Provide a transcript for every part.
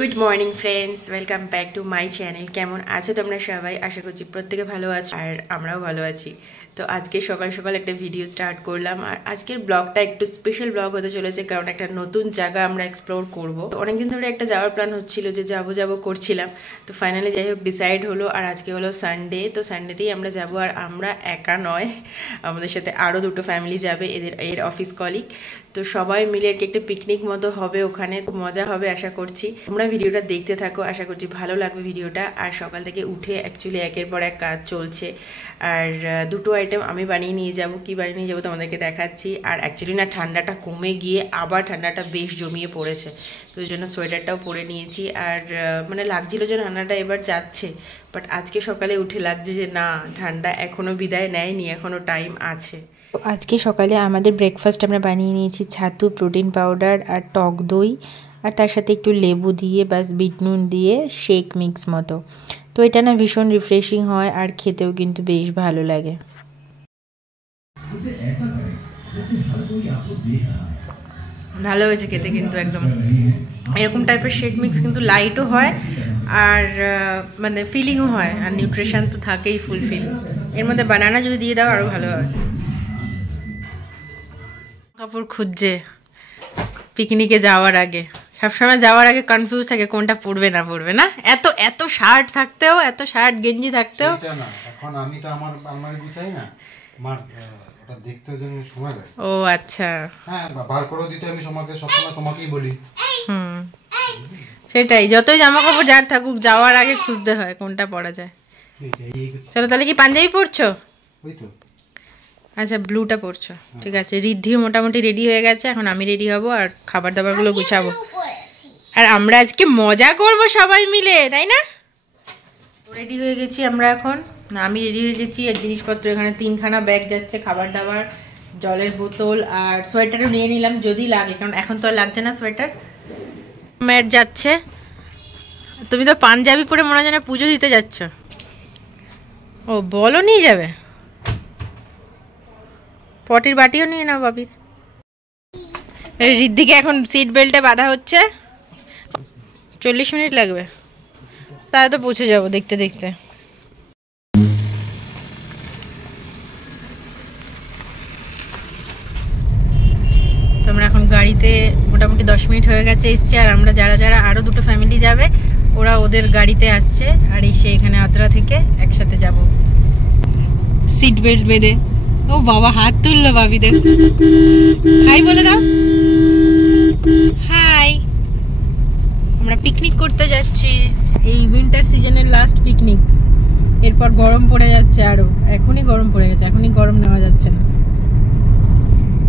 Good morning friends, welcome back to my channel. কেমন আছো তোমরা সবাই? আশা করছি প্রত্যেকে ভালো আছো আর আমরাও ভালো আছি। তো আজকে সকাল সকাল একটা ভিডিও স্টার্ট করলাম আর আজকের ব্লগটা একটু স্পেশাল ব্লগ হতে চলেছে, কারণ একটা নতুন জায়গা আমরা এক্সপ্লোর করব। অনেকদিন ধরে একটা যাওয়ার প্ল্যান হচ্ছিল যে যাবো করছিলাম, তো ফাইনালি যাই হোক ডিসাইড হলো। আর আজকে হলো সানডে, তো সানডেতেই আমরা যাব। আর আমরা একা নয়, আমাদের সাথে আরও দুটো ফ্যামিলি যাবে, এর অফিস কলিগ। তো সবাই মিলে আর কি একটা পিকনিক মতো হবে ওখানে, মজা হবে আশা করছি। তোমরা ভিডিওটা দেখতে থাকো, আশা করছি ভালো লাগবে ভিডিওটা। আর সকাল থেকে উঠে অ্যাকচুয়ালি একের পর এক কাজ চলছে। আর দুটো আইটেম আমি বানিয়ে নিয়ে যাব, কি বানিয়ে নিয়ে যাবো তোমাদেরকে দেখাচ্ছি। আর অ্যাকচুয়ালি না, ঠান্ডাটা কমে গিয়ে আবার ঠান্ডাটা বেশ জমিয়ে পড়েছে, তো ওই জন্য সোয়েটারটাও পরে নিয়েছি। আর মানে লাগছিল যে ঠান্ডাটা এবার যাচ্ছে, বাট আজকে সকালে উঠে লাগছে যে না, ঠান্ডা এখনও বিদায় নেয়নি, এখনও টাইম আছে। আজকে সকালে আমাদের ব্রেকফাস্ট আমরা বানিয়ে নিয়েছি ছাতু, প্রোটিন পাউডার আর টক দই, আর তার সাথে একটু লেবু দিয়ে বাস বিট নুন দিয়ে শেক মিক্স মতো। তো এটা না ভীষণ রিফ্রেশিং হয় আর খেতেও কিন্তু বেশ ভালো লাগে। ভালো হয়েছে খেতে কিন্তু, একদম এরকম টাইপের শেক মিক্স কিন্তু লাইটও হয় আর মানে ফিলিংও হয়, আর নিউট্রিশন তো থাকেই ফুলফিল। এর মধ্যে বানানা যদি দিয়ে দাও আরও ভালো হয়। কাপড় খুঁজছে পিকনিকে যাওয়ার আগে, সবসময় যাওয়ার আগে কনফিউজ থাকে কোনটা পরবে না পরবে না। এত শার্ট থাকতেও, এত শার্ট গেঞ্জি থাকতেও এখন আমি তো আমার আলমারি গুছাই না, আমার ওটা দেখতে জন্য সময় লাগে। ও আচ্ছা, হ্যাঁ, বার করে দিতে আমি সবসময় তোমাকেই বলি। সেটাই, যতই জামা কাপড় যার থাকুক যাওয়ার আগে খুঁজতে হয় কোনটা পরা যায়। চলো তাহলে কি পাঞ্জাবি পরছো? ওই তো, আচ্ছা ব্লুটা পরছো, ঠিক আছে। রিদ্ধিও মোটামুটি রেডি হয়ে গেছে, এখন আমি রেডি হব আর খাবার দাবারগুলো গুছাবো। আর আমরা আজকে মজা করব সবাই মিলে, তাই না? রেডি হয়ে গেছি আমরা এখন, না আমি রেডি হয়ে গেছি। আর জিনিসপত্র এখানে 3খানা ব্যাগ যাচ্ছে, খাবার দাবার, জলের বোতল আর সোয়েটারও নিয়ে নিলাম যদি লাগে, কারণ এখন তো আর লাগছে না সোয়েটার। ম্যাট যাচ্ছে। তুমি তো পাঞ্জাবি পরে মনে হয় না পুজো দিতে যাচ্ছ। ও বলও নিয়ে যাবে, পটির বাটিও নিয়ে নাও বাবির। রিদ্ধিকে এখন সিট বেল্টে বাঁধা হচ্ছে। 40 মিনিট লাগবে, তাহলে তো পৌঁছে যাবো দেখতে দেখতে। তোমরা এখন গাড়িতে মোটামুটি 10 মিনিট হয়ে গেছে এসছে। আর আমরা যারা আরও দুটো ফ্যামিলি যাবে ওরা ওদের গাড়িতে আসছে, আর এসে এখানে আদ্রা থেকে একসাথে যাব সিট বেল্ট বেঁধে। ও বাবা হাত তুললো ভাবি, দেখো হাই বলে দাও, হাই। আমরা পিকনিক করতে যাচ্ছি, এই উইন্টার সিজনের লাস্ট পিকনিক। এরপর গরম পড়ে যাচ্ছে আরো, এখনই গরম পড়ে গেছে, এখনই গরম নেওয়া যাচ্ছে না।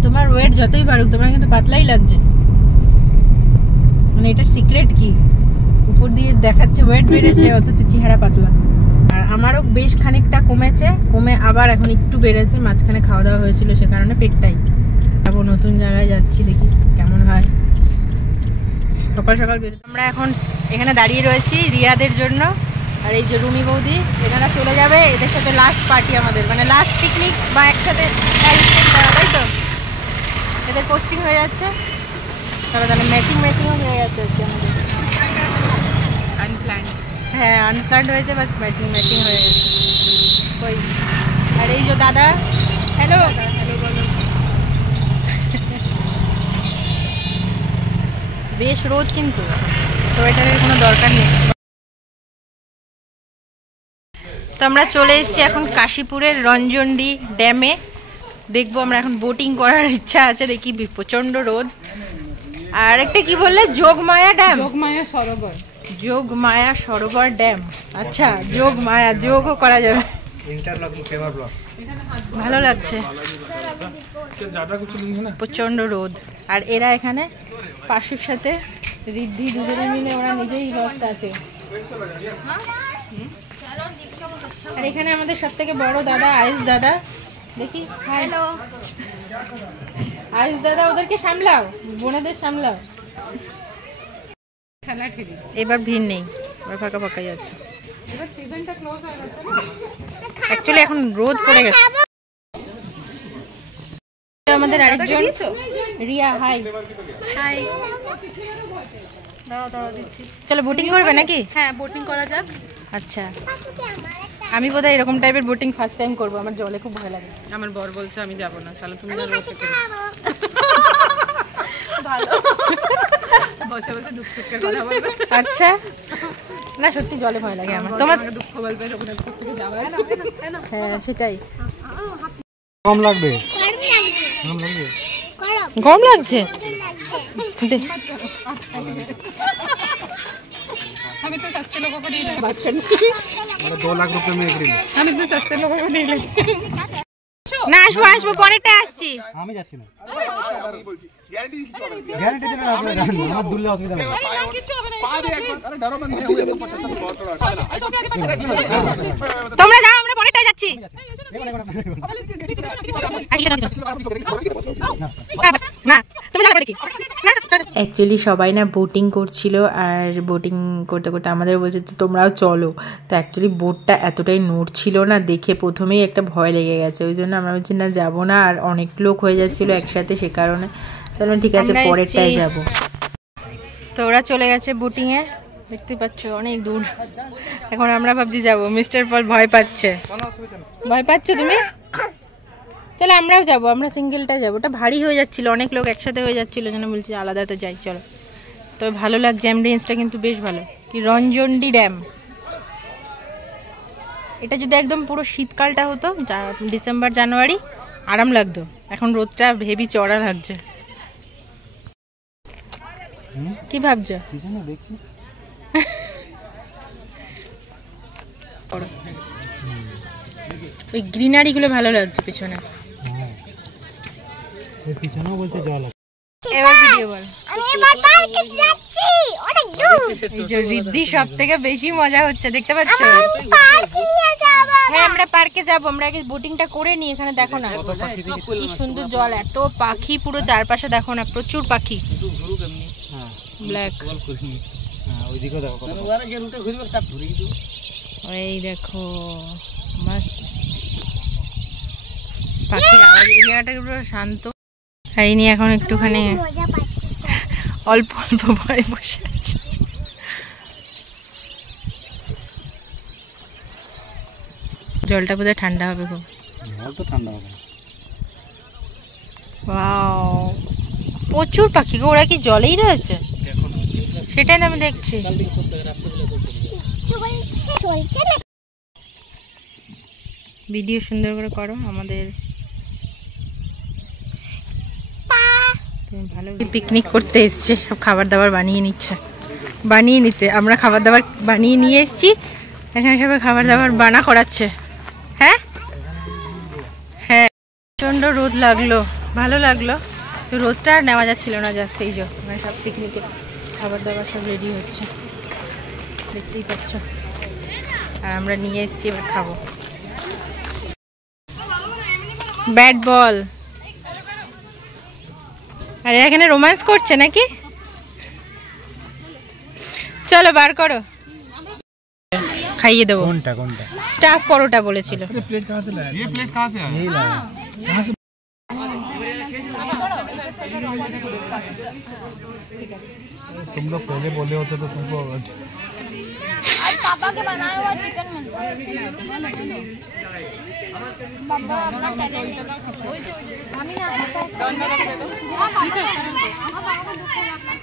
তোমার ওয়েট যতই বাড়ুক তোমার কিন্তু পাতলাই লাগছে, মানে এটার সিক্রেট কি? উপর দিয়ে দেখাচ্ছে ওয়েট বেড়েছে অথচ চেহারা পাতলা। আর আমারও বেশ খানিকটা কমেছে, কমে আবার এখন একটু বেড়েছে। মাঝখানে খাওয়া দাওয়া হয়েছিল সে কারণে পেটটাই। তারপর নতুন জায়গায় যাচ্ছি, দেখি কেমন হয়। সকাল সকাল বেরোতে আমরা এখন এখানে দাঁড়িয়ে রয়েছি রিয়াদের জন্য। আর এই যে রুমি বৌদি এখানে চলে যাবে, এদের সাথে লাস্ট পার্টি আমাদের, মানে লাস্ট পিকনিক বা একসাথে করা, তাই তো? এদের পোস্টিং হয়ে যাচ্ছে, তাহলে ম্যাচিংও হয়ে যাচ্ছে হচ্ছে আমাদের। আনপ্ল্যান্ড, হ্যাঁ আনপ্ল্যান্ড হয়েছে, বাস ম্যাচিং হয়ে গেছে ওই। আর এই যে দাদা, হ্যালো হ্যালো বলো। বেশ রোদ কিন্তু, সোয়েটারের কোনো দরকার নেই। তো আমরা চলে এসেছি এখন কাশীপুরের রঞ্জনডি ড্যামে। দেখবো আমরা এখন বোটিং করার ইচ্ছা আছে, দেখি প্রচন্ড রোদ। আর একটা কি বললে, যোগমায়া ড্যাম? যোগমায়া সরোবর ড্যাম। আচ্ছা যোগমায়া, যোগও করা যাবে। ভালো লাগছে, প্রচন্ড রোদ। আর এরা এখানে পাশুর সাথে রিদ্ধি দুজনে মিলে ওরা নিজেই রথটা আছে। আর এখানে আমাদের সব থেকে বড় দাদা আয়ুষ দাদা, দেখি হ্যালো আয়ুষ দাদা, ওদেরকে সামলাও, বোনেদের সামলাও। এবার ভিড় নেই, এবার ফাঁকা ফাঁকাই আছে। অ্যাকচুয়ালি এখন রোদ পড়ে গেছে। আমাদের আরেকজন রিয়া, হাই হাই। চলো বোটিং করবে নাকি? হ্যাঁ বোটিং করা যাক। আচ্ছা আমি বোধহয় এরকম টাইপের বোটিং ফার্স্ট টাইম করবো, আমার জলে খুব ভয় লাগে। আমার বর বলছে আমি যাব না, তাহলে তুমি না রোতে করো। ভালো বসে বসে দুঃখ সুখের কথা বলবে। আচ্ছা না সত্যি জলে ভয় লাগে আমার। তোমার দুঃখ বলবে ওখানে থেকে যাবে না। হ্যাঁ সেটাই। কম লাগবে, কম লাগবে, গরম লাগছে। हम इतने सस्ते लोगों को नहीं ले बात करनी। 2 लाख रुपए में एग्री। हम इतने सस्ते लोगों को नहीं ले। না আসবো আসবো পরেরটা আসছি। আমি যাচ্ছি না, গ্যারান্টি দিবেন আপনারা জানেন আমার দুললে অসুবিধা হবে। তোমরা যাও আমরা পরেরটা যাচ্ছি। অ্যাকচুয়ালি সবাই না বোটিং করছিল, আর বোটিং করতে করতে আমাদের বলছে যে তোমরাও চলো। তো অ্যাকচুয়ালি বোটটা এতটাই নড়ছিল না, দেখে প্রথমেই একটা ভয় লেগে গেছে। ওই জন্য আমরা বলছি না যাবো না, আর অনেক লোক হয়ে যাচ্ছিলো একসাথে, সে কারণে তাহলে ঠিক আছে পরেরটাই যাব। তো ওরা চলে গেছে বোটিংয়ে, দেখতে পাচ্ছ অনেক দূর। এখন আমরা ভাবছি যাবো, মিস্টার পল ভয় পাচ্ছে। ভয় পাচ্ছ তুমি? তাহলে আমরাও যাবো, আমরা সিঙ্গেলটা যাবো। ওটা ভারী হয়ে যাচ্ছিল, অনেক লোক একসাথে হয়ে যাচ্ছিল, যেন বলছি আলাদা তো যাই চলো। তবে ভালো লাগছে, অ্যাম্বিয়েন্সটা কিন্তু বেশ ভালো। কি রঞ্জনডি ড্যাম, এটা যদি একদম পুরো শীতকালটা হতো, ডিসেম্বর জানুয়ারি, আরাম লাগতো। এখন রোদটা হেভি চড়া লাগছে। কি ভাবছো? কিছু না, দেখছি ওই গ্রিনারি গুলো ভালো লাগছে পিছনে। এর পিছনেও বলতে জল আছে। এবার ভিডিও বল। আমি এবার পার্কে যাচ্ছি, অনেক দূর। এই যে রিদ্ধি সবথেকে বেশি মজা হচ্ছে, দেখতে পাচ্ছ? পার্কে নিয়ে যাব। হ্যাঁ আমরা পার্কে যাব, আমরা আগে বোটিংটা করে নি। এখানে দেখো না কি সুন্দর জল, এত পাখি পুরো চারপাশে, দেখো না প্রচুর পাখি। হ্যাঁ ব্ল্যাক, হ্যাঁ ওইদিকেও দেখো কত। ওই দেখো মাস্ট পাখির আওয়াজ। এই জায়গাটা পুরো শান্ত। আর ইনি এখন একটুখানি মজা পাচ্ছি। অল্প অল্প ভয় বসে আছে। জলটা বোধহয় ঠান্ডা হবে খুব। জল তো ঠান্ডা হবে। ওয়াও প্রচুর পাখি গো, ওরা কি জলেই রয়েছে? সেটাই তো আমি দেখছি। চলছে না। ভিডিও সুন্দর করে করো আমাদের। তুমি ভালো পিকনিক করতে এসছে, সব খাবার দাবার বানিয়ে নিতে। আমরা খাবার দাবার বানিয়ে নিয়ে এসছি, এখানে সবাই খাবার দাবার বানা করাচ্ছে। হ্যাঁ হ্যাঁ প্রচণ্ড রোদ লাগলো, ভালো লাগলো। তো রোদটা আর নেওয়া যাচ্ছিল না, জাস্ট এই যে মানে সব পিকনিকে খাবার দাবার সব রেডি হচ্ছে, দেখতেই পাচ্ছ। আর আমরা নিয়ে এসছি, এবার খাবো। Bat ball. আর এখানে রোম্যান্স করছে নাকি? চলো বার করো, খাইয়ে দেবো। কোনটা স্টাফ পরোটা বলেছিল। प्लेट कहाँ से लाया? ये प्लेट कहाँ से आया? यही लाया। कहाँ से? तुम लोग पहले बोले होते तो तुमको आज पापा के बनाया हुआ चिकन मिलता है। पापा अपना टैलेंट हमें यहाँ पता है। हाँ पापा को अपना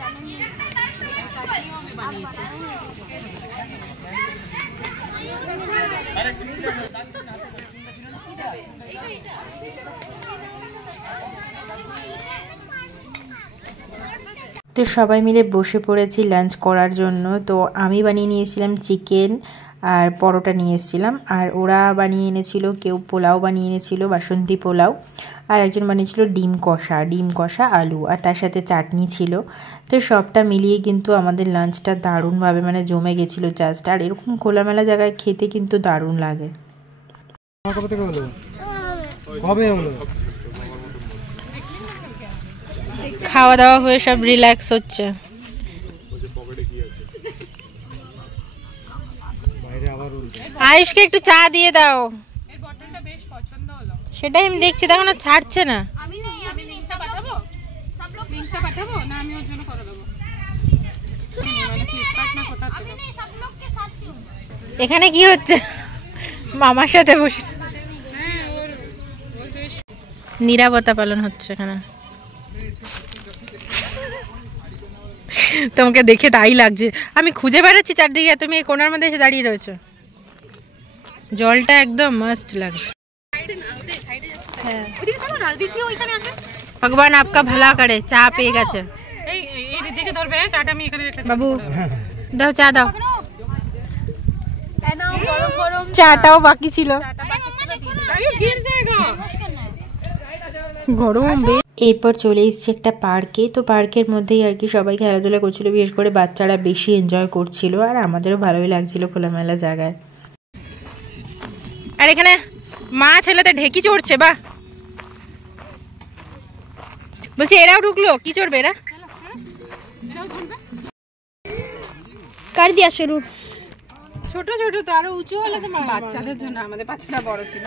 তো সবাই মিলে বসে পড়েছি লাঞ্চ করার জন্য। তো আমি বানিয়ে নিয়েছিলাম চিকেন আর পরোটা নিয়ে এসেছিলাম, আর ওরা বানিয়ে এনেছিল, কেউ পোলাও বানিয়ে এনেছিল, বাসন্তী পোলাও, আর একজন বানিয়েছিল ডিম কষা আলু, আর তার সাথে চাটনি ছিল। তো সবটা মিলিয়ে কিন্তু আমাদের লাঞ্চটা দারুণভাবে মানে জমে গেছিলো জাস্ট। আর এরকম খোলামেলা জায়গায় খেতে কিন্তু দারুণ লাগে। খাওয়া দাওয়া হয়ে সব রিল্যাক্স হচ্ছে। আয়ুষকে একটু চা দিয়ে দাও। সেটাই আমি দেখছি, দেখো না ছাড়ছে না। লিংকটা পাঠাবো না, আমি ওর জন্য করে দেবো। अभी नहीं सब लोग के साथ क्यों এখানে কি হচ্ছে মামার সাথে বসে নিরাপত্তা পালন হচ্ছে এখানে তোমাকে দেখে তাই লাগছে আমি খুঁজে বেড়াচ্ছি চারদিকে তুমি এই কোণার মধ্যে এসে দাঁড়িয়ে রয়েছো জলটা একদম মস্ত লাগছে ভগবান আপকা ভালা করে চা পেয়ে গেছে বাবু দাও চা দাও চাটাও বাকি ছিল গরম এরপর চলে এসেছি একটা পার্কে তো পার্কের মধ্যেই আর কি সবাই খেলাধুলা করছিল বিশেষ করে বাচ্চারা বেশি এনজয় করছিল আর আমাদেরও ভালোই লাগছিল খোলামেলা জায়গায় আর এখানে মা ছেলেতে ঢেকি চড়ছে বা বলছি এরাও ঢুকলো কি চড়বে এরা कर दिया शुरू ছোট ছোট তো আরো উঁচু হলে তো বাচ্চাদের জন্য আমাদের বাচ্চাটা বড় ছিল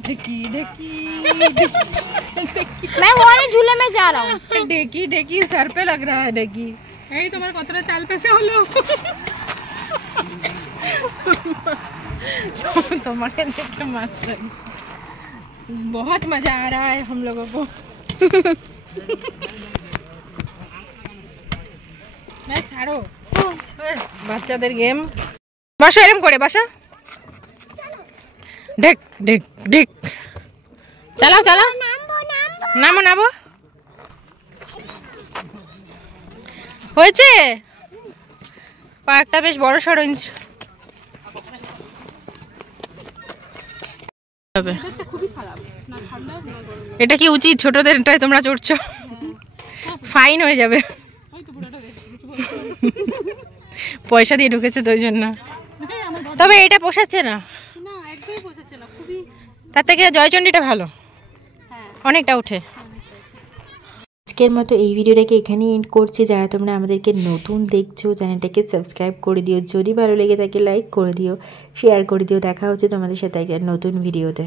ঢেকি ঢেকি मैं वो वाले झूले में जा रहा हूँ ঢেকি ঢেকি सर पे लग रहा है ঢেকি এই তোমার কতটা চাল পেছে হলো तुम्हारे देखे मस्त लगছে बहुत मजा आ रहा है हम लोगों को मैं ছাড়ো বাচ্চাদের গেম বসো এরকম করে বসো ঢেক ঢেক ঢেক চালাও চালাও নামো নামো হয়েছে পার্কটা বেশ বড় সড়ো এটা কি উচিত ছোটদেরটাই তোমরা চড়ছো ফাইন হয়ে যাবে পয়সা দিয়ে ঢুকেছে তো ওই জন্য তবে এটা পোষাচ্ছে না তার থেকে জয়চণ্ডীটা ভালো অনেকটা উঠে আজকের মতো এই ভিডিওটাকে এখানেই এন্ড করছি যারা তোমরা আমাদেরকে নতুন দেখছো চ্যানেলটাকে সাবস্ক্রাইব করে দিও যদি ভালো লেগে থাকে লাইক করে দিও শেয়ার করে দিও দেখা হচ্ছে তোমাদের সাথে একটা নতুন ভিডিওতে